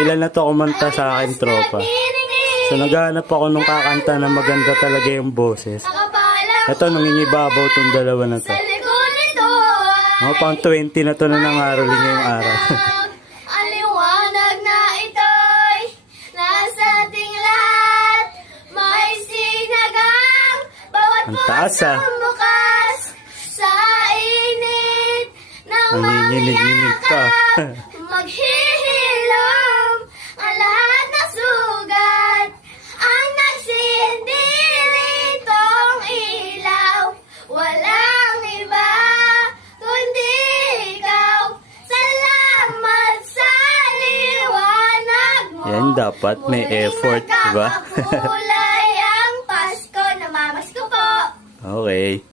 ilan na to kumanta sa akin, tropa. So naghahanap ako nung kakanta na maganda talaga yung boses. Ito, nangingibabaw tong dalawa na to. Pang 20 na to na nangaroling ngayong araw. Aliwanag na ito'y nasa ating lahat. May sinagang bawat pusong bukas sa init ng nanginginig pa. Maghihilom ang lahat na sugat. Ang nagsindi nitong ilaw, walang iba kundi ikaw. Salamat sa liwanag mo. Yan, dapat may effort, diba? Kulay ang Pasko. Namamas ko po. Okay.